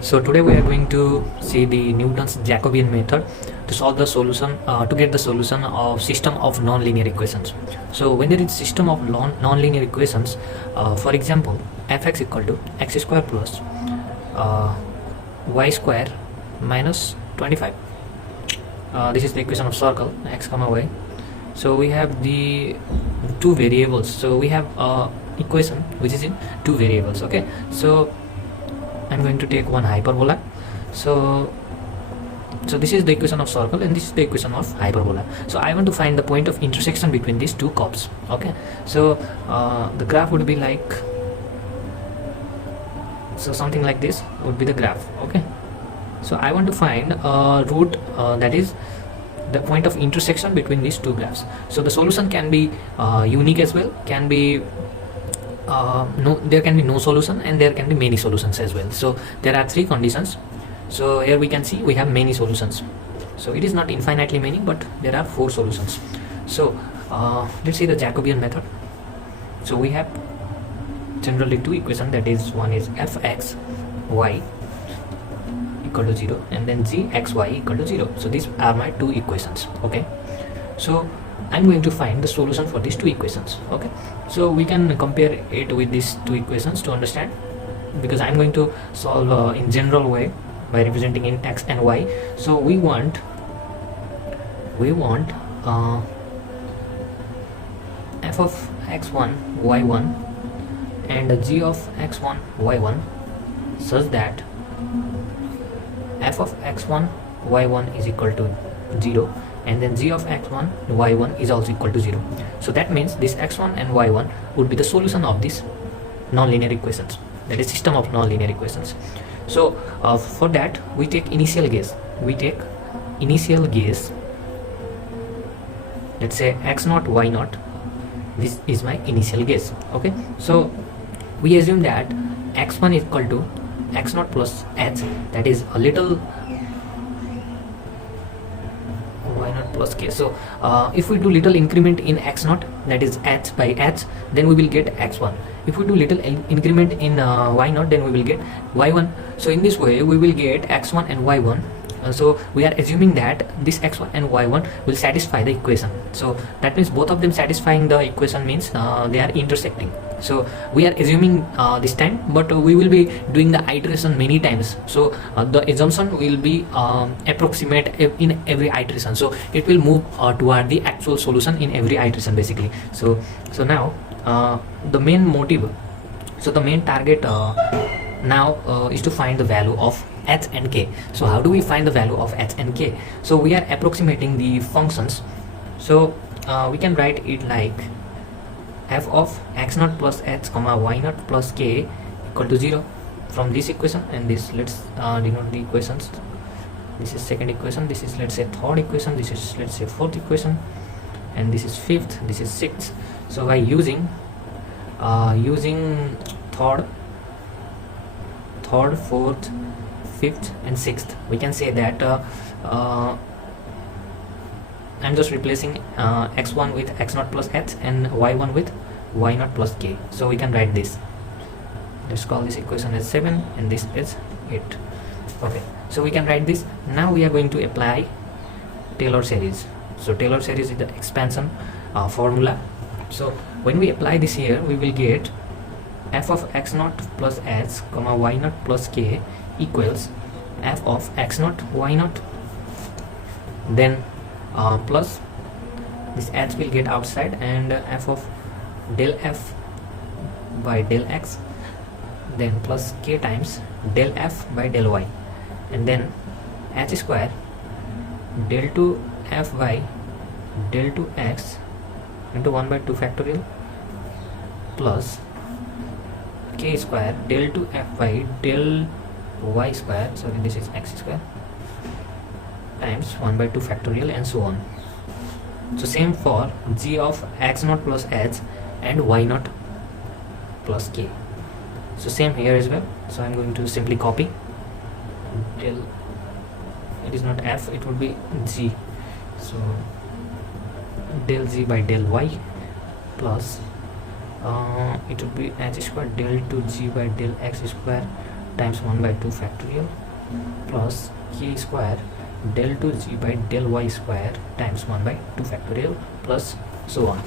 So today we are going to see the Newton's Jacobian method to solve the solution to get the solution of system of non-linear equations. So when there is system of non-linear equations, for example, fx equal to x square plus y square minus 25. This is the equation of circle x comma y. So we have the two variables. So we have equation which is in two variables. Okay, so I'm going to take one hyperbola. So this is the equation of circle and this is the equation of hyperbola. So I want to find the point of intersection between these two curves. Okay, so the graph would be like, so something like this would be the graph. Okay, so I want to find a root that is the point of intersection between these two graphs. So the solution can be unique as well, can be there can be no solution, and there can be many solutions as well. So there are three conditions. So here we can see we have many solutions. So it is not infinitely many, but there are four solutions. So let's see the Jacobian method. So we have generally two equations, that is, one is fx y equal to 0 and then gxy equal to 0. So these are my two equations. Okay, so I'm going to find the solution for these two equations. Okay, so we can compare it with these two equations to understand, because I'm going to solve in general way by representing in x and y. So we want f of x1 y1 and g of x1 y1 such that f of x1 y1 is equal to 0 and then g of x1 y1 is also equal to 0. So that means this x1 and y1 would be the solution of these nonlinear equations, that is system of nonlinear equations. So for that we take initial guess. Let's say x0 y0. This is my initial guess. Okay, so we assume that x1 is equal to x0 plus h, that is a little y0 plus k. So if we do little increment in x0, that is h by h, then we will get x1. If we do little increment in y0, then we will get y1. So in this way we will get x1 and y1. So we are assuming that this x1 and y1 will satisfy the equation. So that means both of them satisfying the equation means they are intersecting. So we are assuming this time, but we will be doing the iteration many times. So the assumption will be approximate in every iteration. So it will move toward the actual solution in every iteration basically. So now the main motive, so the main target now is to find the value of h and k. So how do we find the value of h and k? So we are approximating the functions. So we can write it like f of x0 plus h comma y0 plus k equal to 0 from this equation and this. Let's denote the equations. This is second equation, this is, let's say, third equation, this is, let's say, fourth equation, and this is fifth, this is sixth. So by using third, fourth, fifth and sixth, we can say that I'm just replacing x1 with x0 plus h and y1 with y0 plus k. So we can write this. Let's call this equation as 7 and this is 8. Okay, so we can write this. Now we are going to apply Taylor series. So Taylor series is the expansion formula. So when we apply this here, we will get f of x0 plus h comma y0 plus k equals f of x0 y0, then plus this h will get outside, and f of del f by del x, then plus k times del f by del y, and then h square del 2 f by del 2 x into 1 by 2 factorial plus k square del 2 f by del y square, sorry, this is x square, times 1 by 2 factorial and so on. So same for g of x0 plus h and y0 plus k. So same here as well. So I'm going to simply copy del, it is not f, it would be g. So del g by del y plus it would be h square del 2g by del x square times 1 by 2 factorial plus k square del 2g by del y square times 1 by 2 factorial plus so on.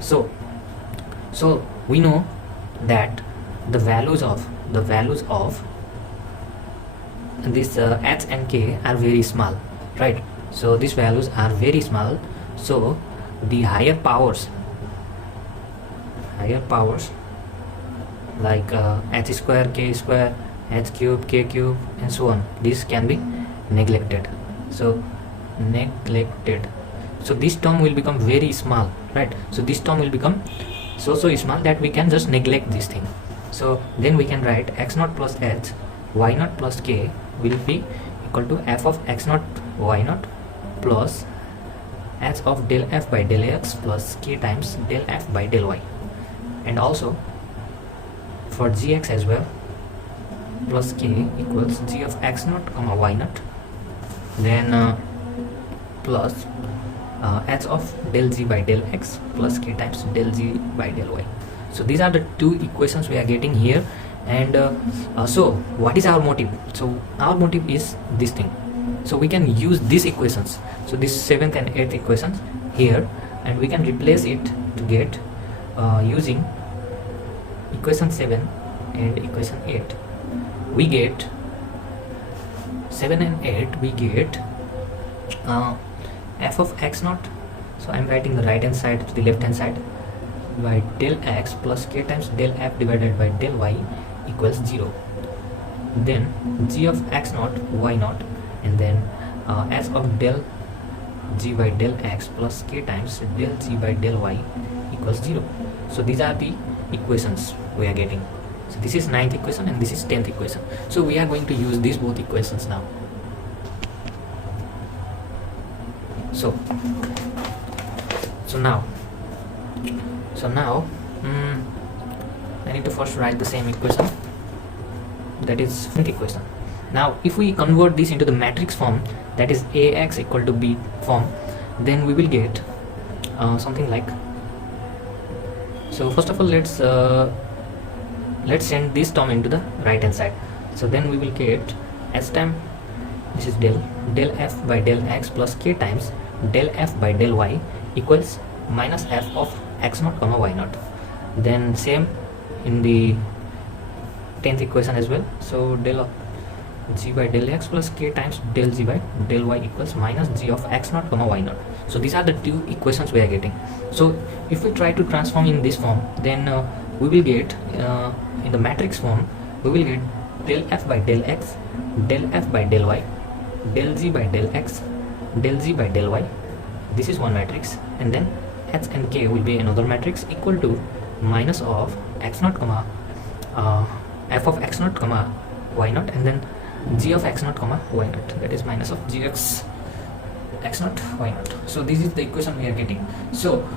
So we know that the values of this h and k are very small, right? So these values are very small, so the higher powers like h square, k square, h cube, k cube and so on, this can be neglected. So this term will become very small, right? So this term will become so small that we can just neglect this thing. So then we can write x naught plus h, y naught plus k will be equal to f of x naught y naught plus h of del f by del x plus k times del f by del y. And also for gx as well, plus k equals g of x naught comma y naught, then plus h of del g by del x plus k times del g by del y. So these are the two equations we are getting here. And so what is our motive? So our motive is this thing. So we can use these equations, so this 7th and 8th equations here, and we can replace it to get using equation 7 and equation 8. We get 7 and 8, we get f of x naught, so I'm writing the right hand side to the left hand side, by del x plus k times del f divided by del y equals 0. Then g of x naught y naught, and then s of del g by del x plus k times del g by del y equals 0. So these are the equations we are getting. So this is 9th equation and this is 10th equation. So we are going to use these both equations now. So now I need to first write the same equation, that is 5th equation. Now if we convert this into the matrix form, that is ax equal to b form, then we will get something like, so first of all let's send this term into the right hand side. So then we will get s time, this is del f by del x plus k times del f by del y equals minus f of x naught comma y naught. Then same in the 10th equation as well. So del of g by del x plus k times del g by del y equals minus g of x naught comma y naught. So these are the two equations we are getting. So if we try to transform in this form, then we will get in the matrix form, we will get del f by del x, del f by del y, del g by del x, del g by del y. This is one matrix, and then h and k will be another matrix equal to minus of x naught comma f of x naught comma y naught, and then g of x naught comma y naught, that is minus of gx x naught y naught. So this is the equation we are getting. So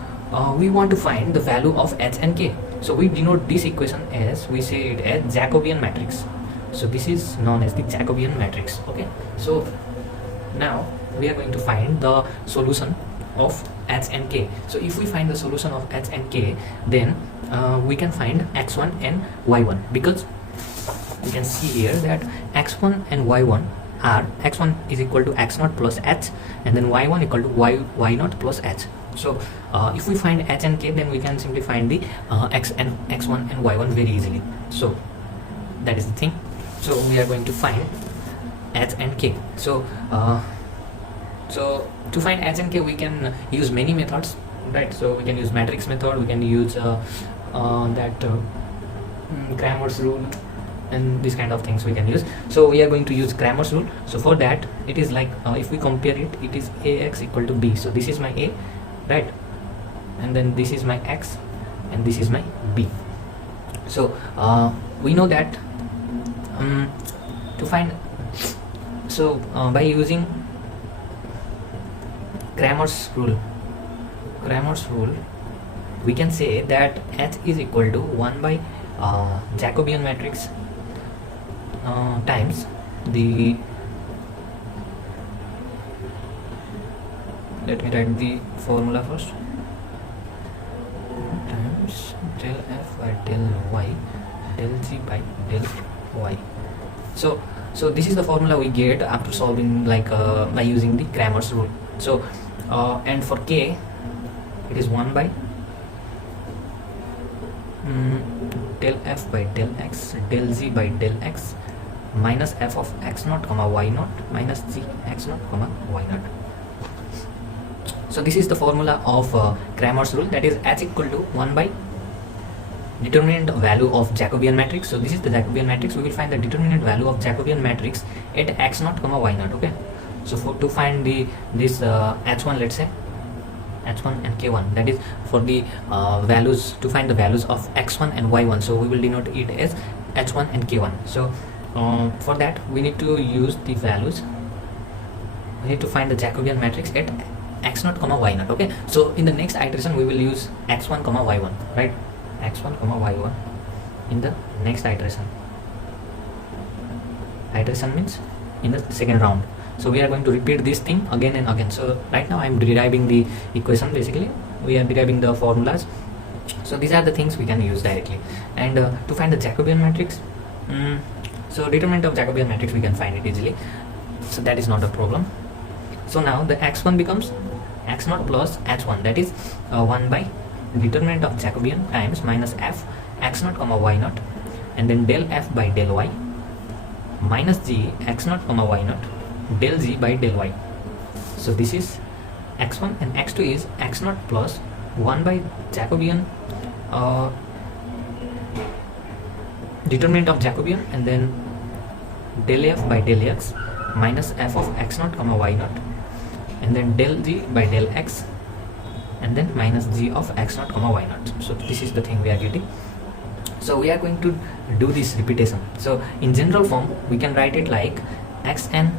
we want to find the value of h and k. So we denote this equation as, we say it as Jacobian matrix. So this is known as the Jacobian matrix. Okay, so now we are going to find the solution of h and k. So if we find the solution of h and k, then we can find x1 and y1, because we can see here that x1 and y1 are, x1 is equal to x naught plus h, and then y1 equal to y naught plus h. So if we find h and k, then we can simply find the x1 and y1 very easily. So that is the thing. So we are going to find h and k. So to find h and k, we can use many methods, right? So we can use matrix method, we can use Cramer's rule, and these kind of things we can use. So we are going to use Cramer's rule. So for that, it is like if we compare it, it is ax equal to b. So this is my a, right, and then this is my x, and this is my b. So we know that to find, so by using Cramer's rule, we can say that h is equal to 1 by Jacobian matrix times the, let me write the formula first, times del f by del y, del g by del y So this is the formula we get after solving by using the Cramer's rule. So and for k it is 1 by del f by del x del z by del x minus f of x naught comma y naught minus g x naught comma y naught. So this is the formula of Cramer's rule, that is h equal to 1 by determinant value of Jacobian matrix. So this is the Jacobian matrix. We will find the determinant value of Jacobian matrix at x naught comma y naught. Okay, so to find this h1, let's say h1 and k1, that is for the values, to find the values of x1 and y1, so we will denote it as h1 and k1. So for that we need to use the values, we need to find the Jacobian matrix at x naught comma y naught. Okay, so in the next iteration we will use x1 comma y1, right? X1 comma y1 in the next iteration. Iteration means in the second round. So we are going to repeat this thing again and again. So right now I am deriving the equation, basically we are deriving the formulas. So these are the things we can use directly. And to find the Jacobian matrix, so determinant of Jacobian matrix we can find it easily, so that is not a problem. So now the x1 becomes x naught plus h1, that is 1 by determinant of Jacobian times minus f x naught comma y naught, and then del f by del y minus g x naught comma y naught del z by del y. So this is x1, and x2 is x naught plus 1 by Jacobian determinant of Jacobian, and then del f by del x minus f of x naught comma y naught, and then del g by del x, and then minus g of x naught comma y naught. So this is the thing we are getting. So we are going to do this repetition. So in general form we can write it like xn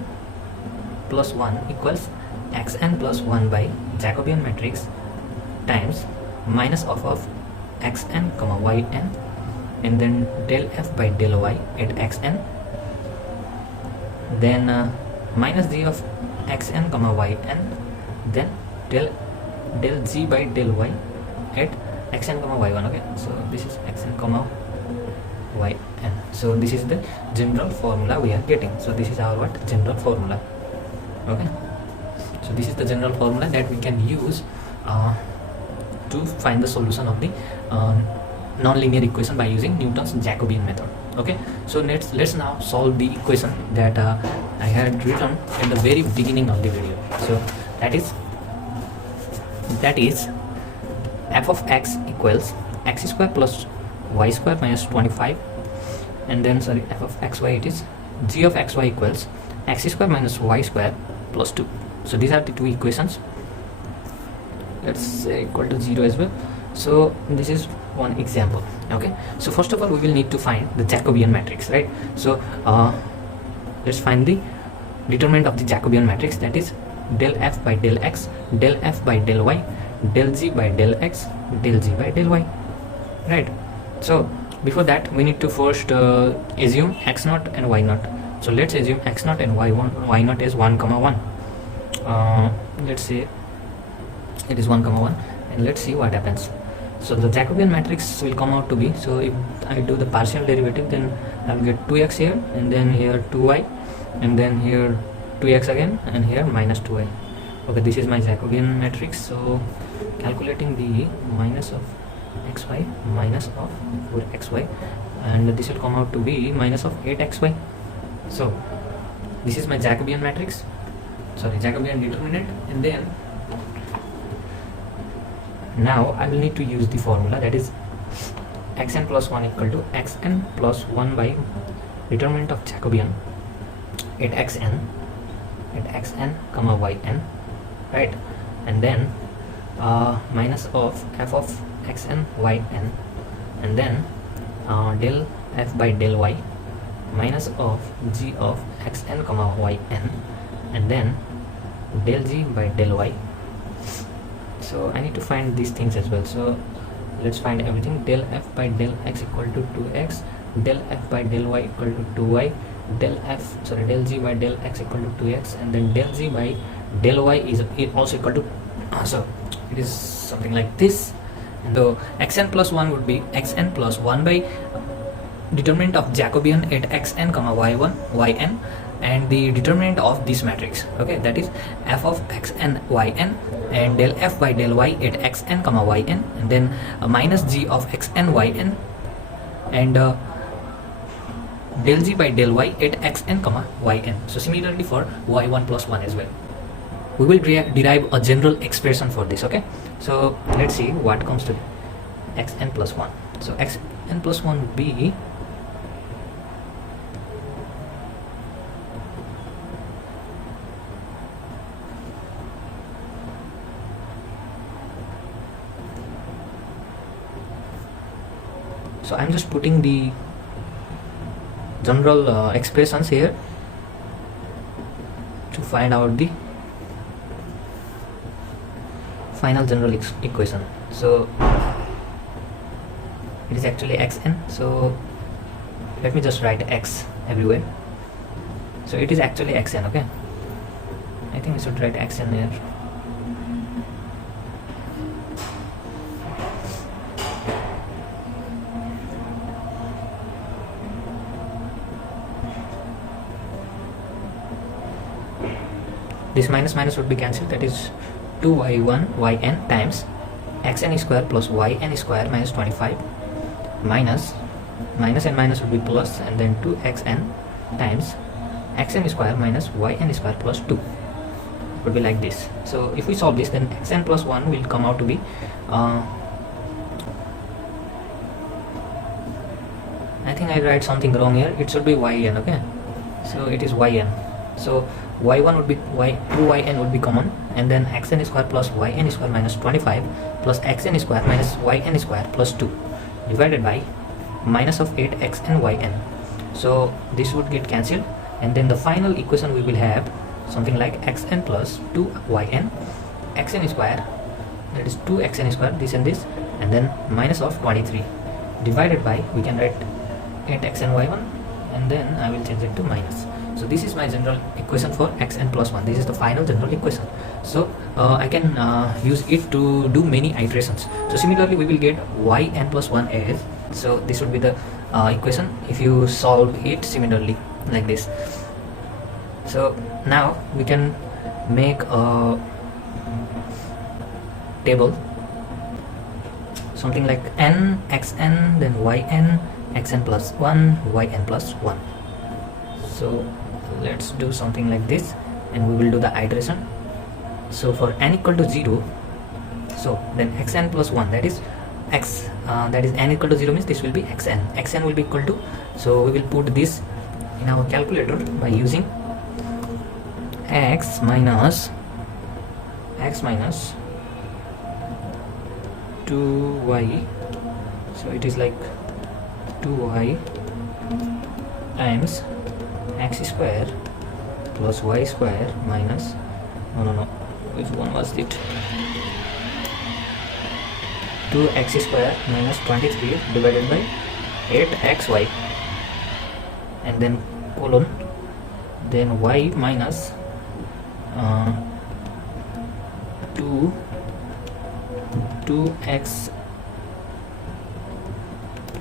plus 1 equals xn plus 1 by Jacobian matrix times minus of xn comma yn, and then del f by del y at xn, then minus g of xn comma yn, then del g by del y at xn comma y1. Okay, so this is xn comma yn. So this is the general formula we are getting. So this is our what general formula. Okay, so this is the general formula that we can use to find the solution of the non-linear equation by using Newton's Jacobian method. Okay, so let's now solve the equation that I had written at the very beginning of the video. So that is f of x equals x square plus y square minus 25, and then f of xy, it is g of xy equals x square minus y square plus 2. So these are the two equations. Let's say equal to 0 as well. So this is one example. Okay, so first of all we will need to find the Jacobian matrix, right? So let's find the determinant of the Jacobian matrix, that is del f by del x, del f by del y, del g by del x, del g by del y, right? So before that we need to first assume x naught and y naught. So let's assume x naught and y naught is 1 comma 1. Let's say it is 1 comma 1, and let's see what happens. So the Jacobian matrix will come out to be, so if I do the partial derivative, then I will get 2x here, and then here 2y, and then here 2x again, and here minus 2y. Okay, this is my Jacobian matrix. So calculating the minus of xy minus of 4xy, and this will come out to be minus of 8xy. So this is my Jacobian matrix, Jacobian determinant, and then now I will need to use the formula, that is xn plus 1 equal to xn plus 1 by determinant of Jacobian at xn comma yn, right? And then minus of f of xn yn, and then del f by del y minus of g of xn comma yn, and then del g by del y. So I need to find these things as well. So let's find everything. Del f by del x equal to 2x, del f by del y equal to 2y, del g by del x equal to 2x, and then del g by del y is also equal to so it is something like this. So xn plus 1 would be xn plus 1 by determinant of Jacobian at xn comma y1 yn, and the determinant of this matrix. Okay, that is f of xn yn and del f by del y at xn comma yn, and then minus g of xn yn and del g by del y at xn comma yn. So similarly for y1 plus 1 as well, we will derive a general expression for this. Okay, so let's see what comes to xn plus 1. So xn plus 1 would be so I'm just putting the general expressions here to find out the final general equation. So it is actually xn, so let me just write x everywhere. So it is actually xn. Okay, I think I should write xn here. This minus minus would be cancelled, that is 2y1 yn times xn square plus yn square minus 25 minus minus and minus would be plus, and then 2xn times xn square minus yn square plus 2 would be like this. So if we solve this, then xn plus 1 will come out to be I think I write something wrong here, it should be yn. Okay, so it is yn. So y1 would be 2yn would be common, and then xn square plus yn square minus 25 plus xn square minus yn square plus 2 divided by minus of 8xn yn. So this would get cancelled, and then the final equation we will have something like xn plus 2yn xn square, that is 2xn square, this and this, and then minus of 23 divided by, we can write 8xn y1, and then I will change it to minus. So this is my general equation for xn plus 1. This is the final general equation. So I can use it to do many iterations. So similarly we will get yn plus 1 as, so this would be the equation if you solve it similarly like this. So now we can make a table something like n xn, then yn xn plus 1 yn plus 1. So let's do something like this, and we will do the iteration. So for n equal to 0, so then xn plus 1, that is x, that is n equal to 0 means this will be xn will be equal to, so we will put this in our calculator by using x minus 2y, so it is like 2y times x square plus y square minus, no, which one was it, 2x square minus 23 divided by 8xy, and then colon, then y minus 2x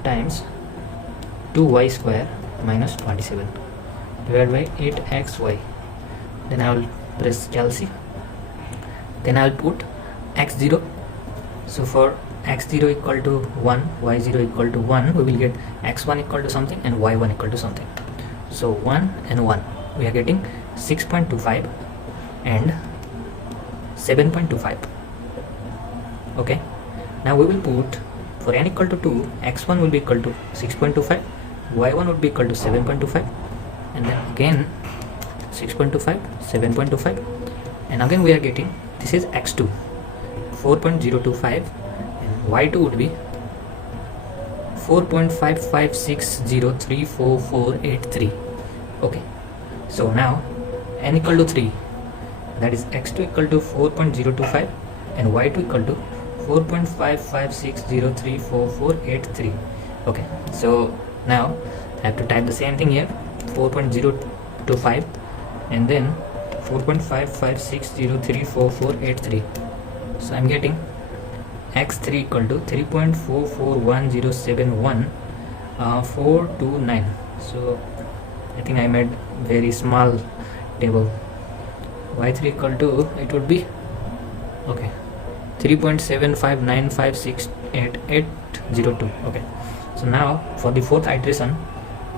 times 2y square minus 27 divided by 8xy. Then I will press calc, then I will put x0. So for x0 equal to 1, y0 equal to 1, we will get x1 equal to something and y1 equal to something. So 1 and 1, we are getting 6.25 and 7.25. Okay, now we will put for n equal to 2, x1 will be equal to 6.25, y1 would be equal to 7.25, and then again 6.25, 7.25, and again we are getting, this is x2 4.025, and y2 would be 4.556034483. Okay, so now n equal to 3, that is x2 equal to 4.025 and y2 equal to 4.556034483. Okay, so now I have to type the same thing here, 4.025 and then 4.556034483. So I'm getting x3 equal to 3.441071 4 to 9. So I think I made very small table. Y3 equal to, it would be okay 3.7595688802. okay, so now for the fourth iteration,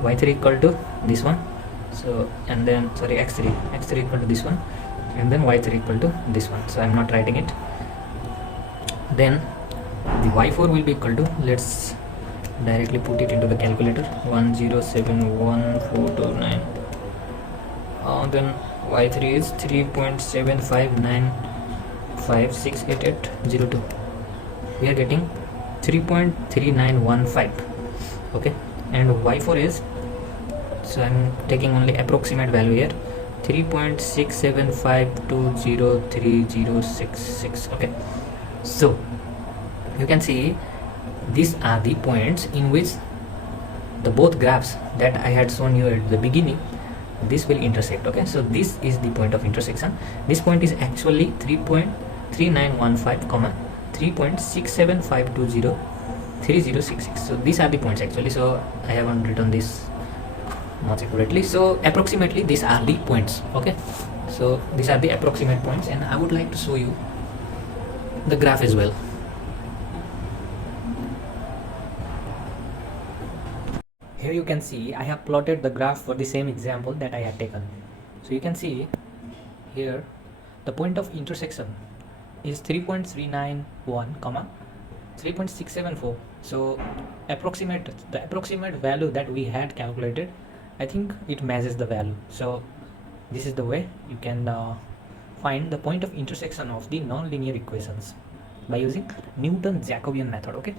y3 equal to this one, so and then sorry x3 equal to this one, and then y3 equal to this one. So I'm not writing it. Then the y4 will be equal to, let's directly put it into the calculator, 10714229. Then y3 is 3.7595688802. we are getting 3.3915. okay, and y4 is, so I'm taking only approximate value here, 3.6752030066. okay, so you can see these are the points in which the both graphs that I had shown you at the beginning, this will intersect. okay, so this is the point of intersection. This point is actually 3.3915 comma 3.6752030066. so these are the points actually, so I haven't written this much accurately. So approximately these are the points. okay, so these are the approximate points, and I would like to show you the graph as well. Here you can see I have plotted the graph for the same example that I had taken. So you can see here the point of intersection is 3.391 comma 3.674. so the approximate value that we had calculated, I think it matches the value. So this is the way you can find the point of intersection of the non-linear equations by using Newton's Jacobian method. okay,